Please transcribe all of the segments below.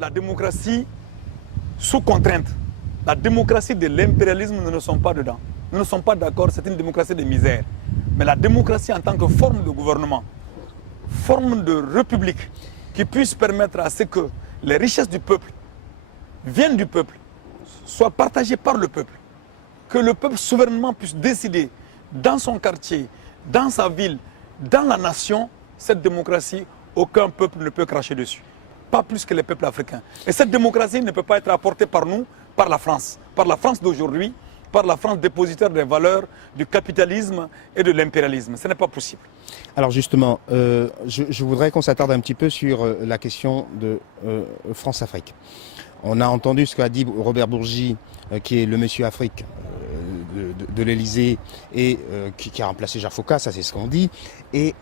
la démocratie sous contrainte. La démocratie de l'impérialisme, nous ne sommes pas dedans. Nous ne sommes pas d'accord, c'est une démocratie de misère. Mais la démocratie en tant que forme de gouvernement, forme de république, qui puisse permettre à ce que les richesses du peuple viennent du peuple, soient partagées par le peuple, que le peuple souverainement puisse décider dans son quartier, dans sa ville, dans la nation, cette démocratie, aucun peuple ne peut cracher dessus. Pas plus que les peuples africains. Et cette démocratie ne peut pas être apportée par nous, par la France d'aujourd'hui, par la France dépositaire des valeurs du capitalisme et de l'impérialisme. Ce n'est pas possible. Alors justement, je voudrais qu'on s'attarde un petit peu sur la question de France-Afrique. On a entendu ce qu'a dit Robert Bourgi, qui est le monsieur Afrique de l'Elysée et qui a remplacé Jacques Faucas, ça c'est ce qu'on dit. Et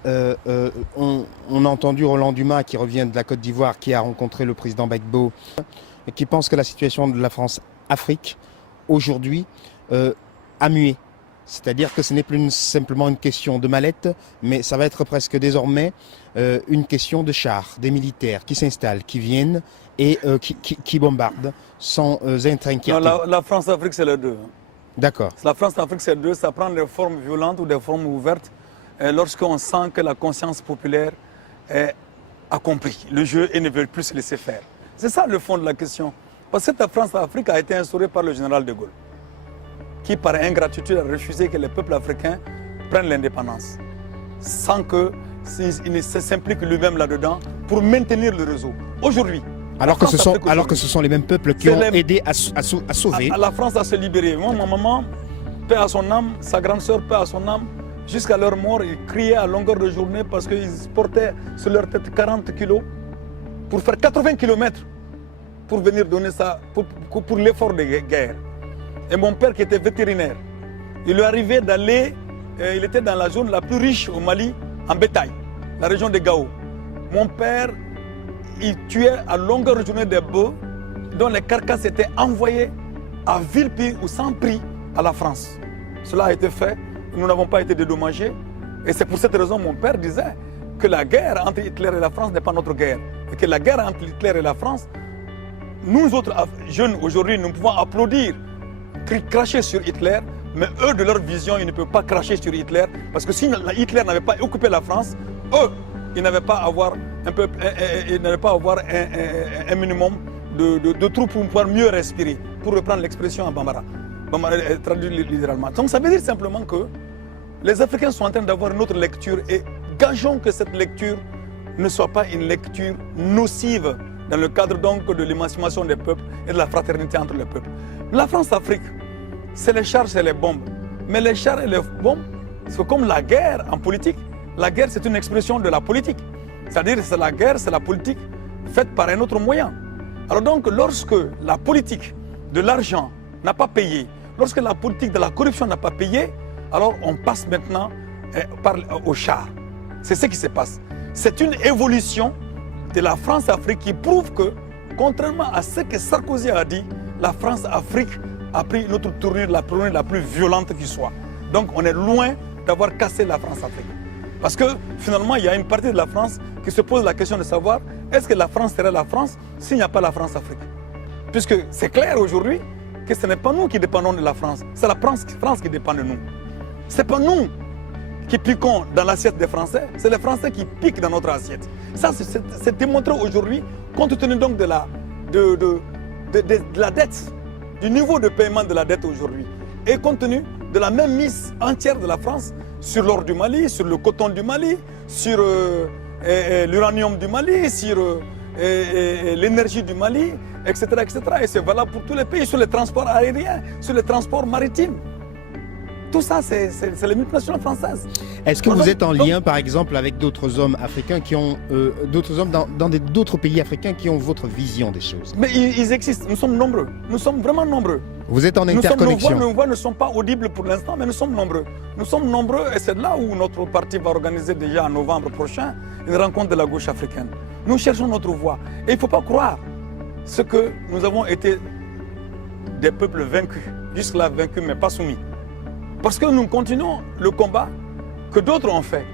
on a entendu Roland Dumas qui revient de la Côte d'Ivoire, qui a rencontré le président Gbagbo, qui pense que la situation de la France-Afrique aujourd'hui a mué. C'est-à-dire que ce n'est plus simplement une question de mallette, mais ça va être presque désormais une question de chars, des militaires qui s'installent, qui viennent et qui bombardent sans être inquiétés. La France-Afrique, c'est les deux. D'accord. La France-Afrique, c'est les deux. Ça prend des formes violentes ou des formes ouvertes lorsqu'on sent que la conscience populaire a compris le jeu et ne veut plus se laisser faire. C'est ça le fond de la question. Parce que cette France-Afrique a été instaurée par le général de Gaulle, qui par ingratitude a refusé que les peuples africains prennent l'indépendance, sans qu'il ne s'implique lui-même là-dedans pour maintenir le réseau. Aujourd'hui, alors que ce sont les mêmes peuples qui ont aidé à sauver. La France à se libérer. Moi, ma maman, paix à son âme, sa grande sœur, paix à son âme, jusqu'à leur mort, ils criaient à longueur de journée parce qu'ils portaient sur leur tête 40 kilos pour faire 80 km pour venir donner ça, pour l'effort de guerre. Et mon père qui était vétérinaire, il lui arrivait d'aller, il était dans la zone la plus riche au Mali, en bétail, la région de Gao. Mon père, il tuait à longueur de journée des bœufs dont les carcasses étaient envoyées à vil prix ou sans prix à la France. Cela a été fait, nous n'avons pas été dédommagés. Et c'est pour cette raison que mon père disait que la guerre entre Hitler et la France n'est pas notre guerre. Et que la guerre entre Hitler et la France, nous autres jeunes aujourd'hui, nous pouvons applaudir, cracher sur Hitler, mais eux, de leur vision, ils ne peuvent pas cracher sur Hitler, parce que si Hitler n'avait pas occupé la France, eux, ils n'avaient pas à avoir un minimum de troupes pour pouvoir mieux respirer, pour reprendre l'expression en Bambara. Bambara est traduit littéralement. Donc ça veut dire simplement que les Africains sont en train d'avoir une autre lecture et gageons que cette lecture ne soit pas une lecture nocive dans le cadre donc de l'émancipation des peuples et de la fraternité entre les peuples. La France-Afrique, c'est les chars, c'est les bombes. Mais les chars et les bombes, c'est comme la guerre en politique. La guerre, c'est une expression de la politique. C'est-à-dire que c'est la guerre, c'est la politique faite par un autre moyen. Alors donc, lorsque la politique de l'argent n'a pas payé, lorsque la politique de la corruption n'a pas payé, alors on passe maintenant au char. C'est ce qui se passe. C'est une évolution de la France-Afrique qui prouve que, contrairement à ce que Sarkozy a dit, la France-Afrique a pris une autre tournure, la plus violente qui soit. Donc on est loin d'avoir cassé la France-Afrique. Parce que finalement, il y a une partie de la France qui se pose la question de savoir est-ce que la France serait la France s'il n'y a pas la France-Afrique. Puisque c'est clair aujourd'hui que ce n'est pas nous qui dépendons de la France, c'est la France qui dépend de nous. Ce n'est pas nous qui piquons dans l'assiette des Français, c'est les Français qui piquent dans notre assiette. Ça, c'est démontré aujourd'hui, compte tenu donc de la dette, du niveau de paiement de la dette aujourd'hui, et compte tenu de la même mise entière de la France sur l'or du Mali, sur le coton du Mali, sur l'uranium du Mali, sur l'énergie du Mali, etc., etc. Et c'est valable pour tous les pays, sur les transports aériens, sur les transports maritimes. Tout ça, c'est les multinationales françaises. Est-ce que vous êtes en lien, par exemple, avec d'autres hommes africains qui ont, d'autres hommes dans d'autres pays africains qui ont votre vision des choses? Mais ils existent, nous sommes nombreux, nous sommes vraiment nombreux. Vous êtes en interconnexion. Nos voix ne sont pas audibles pour l'instant, mais nous sommes nombreux. Nous sommes nombreux et c'est là où notre parti va organiser déjà en novembre prochain une rencontre de la gauche africaine. Nous cherchons notre voix. Et il ne faut pas croire ce que nous avons été des peuples vaincus, jusque-là vaincus mais pas soumis. Parce que nous continuons le combat que d'autres ont fait.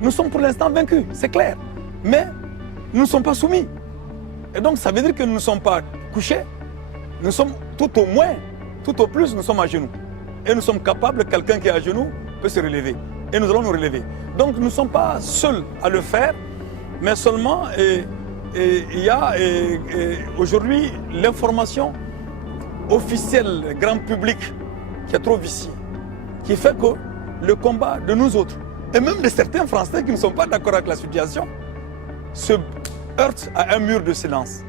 Nous sommes pour l'instant vaincus, c'est clair. Mais nous ne sommes pas soumis. Et donc ça veut dire que nous ne sommes pas couchés, nous sommes tout au moins, tout au plus, nous sommes à genoux. Et nous sommes capables, quelqu'un qui est à genoux peut se relever. Et nous allons nous relever. Donc nous ne sommes pas seuls à le faire, mais seulement il y a aujourd'hui l'information officielle, grand public, qui est trop viciée, qui fait que le combat de nous autres, et même de certains Français qui ne sont pas d'accord avec la situation, se heurtent à un mur de silence.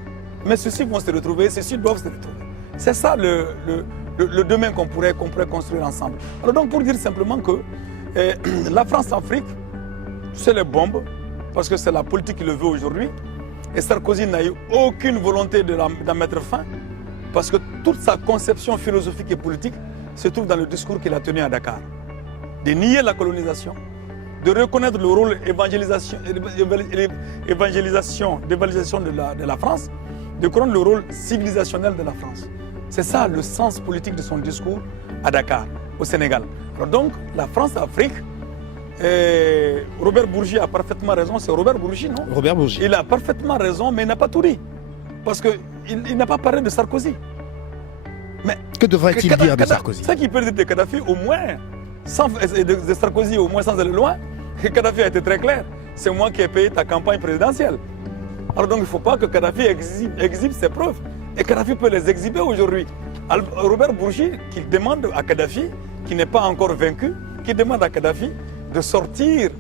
Mais ceux-ci vont se retrouver, ceux-ci doivent se retrouver. C'est ça le demain qu'on pourrait construire ensemble. Alors donc pour dire simplement que la France-Afrique, c'est les bombes, parce que c'est la politique qui le veut aujourd'hui, et Sarkozy n'a eu aucune volonté d'en mettre fin, parce que toute sa conception philosophique et politique se trouve dans le discours qu'il a tenu à Dakar. De nier la colonisation, de reconnaître le rôle d'évangélisation de la France, de reconnaître le rôle civilisationnel de la France. C'est ça le sens politique de son discours à Dakar, au Sénégal. Alors donc, la France-Afrique, Robert Bourgi a parfaitement raison, c'est Robert Bourgi, non? Robert Bourgi. Il a parfaitement raison, mais il n'a pas tout dit. Parce qu'il n'a pas parlé de Sarkozy. Mais que devrait-il dire de Sarkozy? Ce qu'il peut dire de Kadhafi, au moins, de Sarkozy, au moins sans aller loin, que Kadhafi a été très clair. C'est moi qui ai payé ta campagne présidentielle. Alors donc il ne faut pas que Kadhafi exhibe ses preuves. Et Kadhafi peut les exhiber aujourd'hui. Robert Bourgi, qui demande à Kadhafi, qui n'est pas encore vaincu, qui demande à Kadhafi de sortir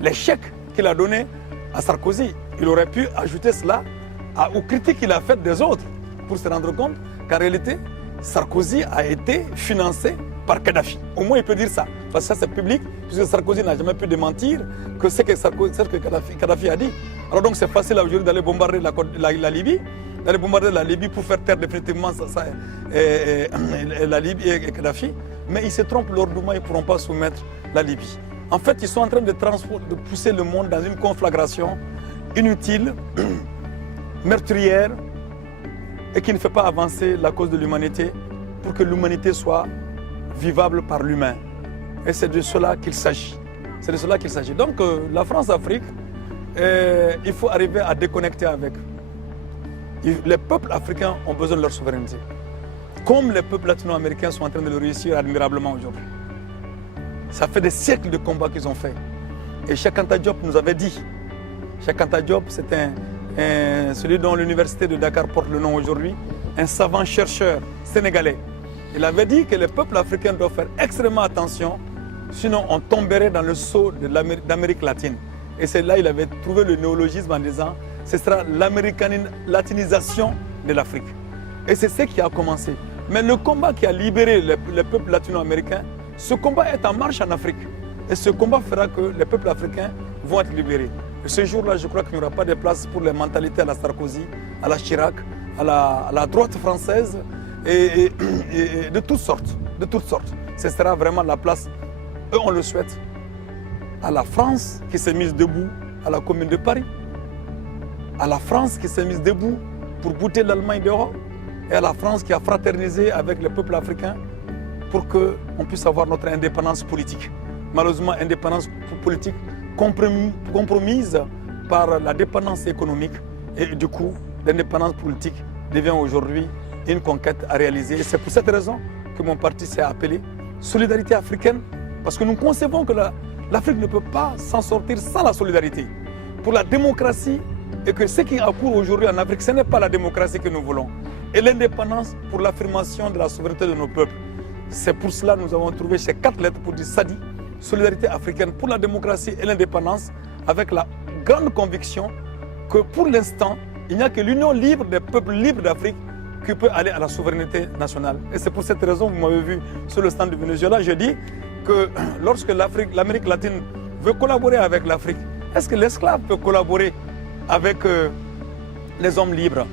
les chèques qu'il a donnés à Sarkozy. Il aurait pu ajouter cela aux critiques qu'il a faites des autres pour se rendre compte qu'en réalité, Sarkozy a été financé par Kadhafi. Au moins, il peut dire ça. Parce que ça, c'est public, puisque Sarkozy n'a jamais pu démentir que c'est que Kadhafi a dit. Alors donc, c'est facile aujourd'hui d'aller bombarder la Libye, d'aller bombarder la Libye pour faire taire définitivement la Libye et Kadhafi. Mais ils se trompent lourdement, ils ne pourront pas soumettre la Libye. En fait, ils sont en train de pousser le monde dans une conflagration inutile, meurtrière, et qui ne fait pas avancer la cause de l'humanité pour que l'humanité soit vivable par l'humain. Et c'est de cela qu'il s'agit. C'est de cela qu'il s'agit. Donc la France-Afrique, il faut arriver à déconnecter avec. Les peuples africains ont besoin de leur souveraineté. Comme les peuples latino-américains sont en train de le réussir admirablement aujourd'hui. Ça fait des siècles de combats qu'ils ont fait. Et Cheikh Anta Diop nous avait dit, Cheikh Anta Diop, c'est celui dont l'université de Dakar porte le nom aujourd'hui, un savant chercheur sénégalais. Il avait dit que les peuples africains doivent faire extrêmement attention, sinon on tomberait dans le seau d'Amérique latine. Et c'est là qu'il avait trouvé le néologisme en disant, ce sera l'américanisation de l'Afrique. Et c'est ce qui a commencé. Mais le combat qui a libéré les peuples latino-américains, ce combat est en marche en Afrique. Et ce combat fera que les peuples africains vont être libérés. Et ce jour-là, je crois qu'il n'y aura pas de place pour les mentalités à la Sarkozy, à la Chirac, à la droite française, et de toutes sortes. De toutes sortes. Ce sera vraiment la place, eux on le souhaite, à la France qui s'est mise debout à la Commune de Paris, à la France qui s'est mise debout pour bouter l'Allemagne dehors, et à la France qui a fraternisé avec les peuples africains pour qu'on puisse avoir notre indépendance politique. Malheureusement, indépendance politique compromise par la dépendance économique, et du coup, l'indépendance politique devient aujourd'hui une conquête à réaliser. Et c'est pour cette raison que mon parti s'est appelé Solidarité africaine, parce que nous concevons que l'Afrique ne peut pas s'en sortir sans la solidarité. Pour la démocratie, et que ce qui a cours aujourd'hui en Afrique, ce n'est pas la démocratie que nous voulons. Et l'indépendance pour l'affirmation de la souveraineté de nos peuples. C'est pour cela que nous avons trouvé ces 4 lettres pour dire SADI, Solidarité africaine pour la démocratie et l'indépendance, avec la grande conviction que pour l'instant, il n'y a que l'union libre des peuples libres d'Afrique qui peut aller à la souveraineté nationale. Et c'est pour cette raison que vous m'avez vu sur le stand du Venezuela, je dis que lorsque l'Amérique latine veut collaborer avec l'Afrique, est-ce que l'esclave peut collaborer avec les hommes libres?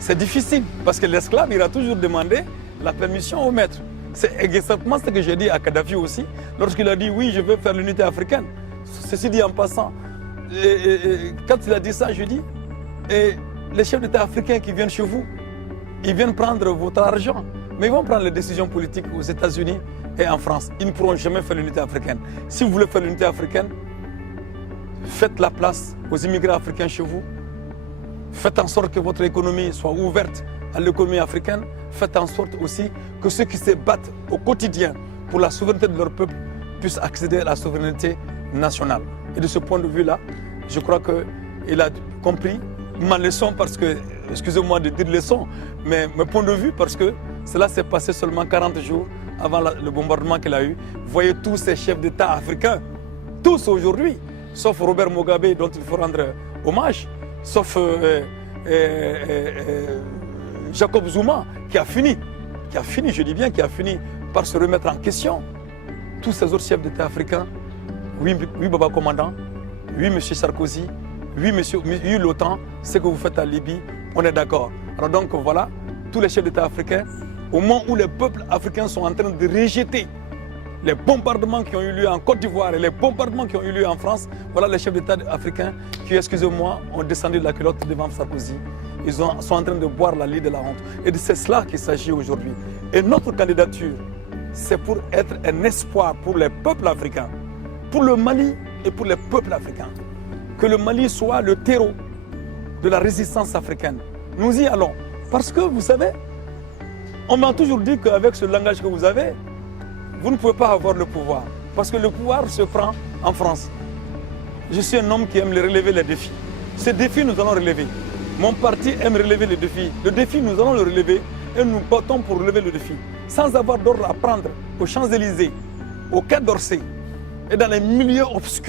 C'est difficile, parce que l'esclave ira toujours demander la permission au maître. C'est exactement ce que j'ai dit à Kadhafi aussi, lorsqu'il a dit oui, je veux faire l'unité africaine. Ceci dit en passant, quand il a dit ça, je dis, les chefs d'État africains qui viennent chez vous, ils viennent prendre votre argent, mais ils vont prendre les décisions politiques aux États-Unis et en France. Ils ne pourront jamais faire l'unité africaine. Si vous voulez faire l'unité africaine, faites la place aux immigrés africains chez vous, Faites en sorte que votre économie soit ouverte à l'économie africaine. Faites en sorte aussi que ceux qui se battent au quotidien pour la souveraineté de leur peuple puissent accéder à la souveraineté nationale. Et de ce point de vue-là, je crois qu'il a compris ma leçon parce que, excusez-moi de dire leçon, mais mon point de vue parce que cela s'est passé seulement 40 jours avant le bombardement qu'il a eu. Vous voyez tous ces chefs d'État africains, tous aujourd'hui, sauf Robert Mugabe dont il faut rendre hommage, sauf Jacob Zuma qui a fini, je dis bien qui a fini par se remettre en question. Tous ces autres chefs d'État africains, oui Baba Commandant, oui M. Sarkozy, oui l'OTAN, ce que vous faites en Libye, on est d'accord. Alors donc voilà, tous les chefs d'État africains, au moment où les peuples africains sont en train de rejeter les bombardements qui ont eu lieu en Côte d'Ivoire et les bombardements qui ont eu lieu en France, voilà les chefs d'État africains qui, excusez-moi, ont descendu de la culotte devant Sarkozy. Ils sont en train de boire la lie de la honte. Et c'est cela qu'il s'agit aujourd'hui. Et notre candidature, c'est pour être un espoir pour les peuples africains, pour le Mali et pour les peuples africains. Que le Mali soit le terreau de la résistance africaine. Nous y allons. Parce que, vous savez, on m'a toujours dit qu'avec ce langage que vous avez, vous ne pouvez pas avoir le pouvoir. Parce que le pouvoir se prend en France. Je suis un homme qui aime relever les défis. Ces défis, nous allons relever. Mon parti aime relever les défis. Le défi, nous allons le relever et nous battons pour relever le défi. Sans avoir d'ordre à prendre aux Champs-Élysées, au Quai d'Orsay et dans les milieux obscurs.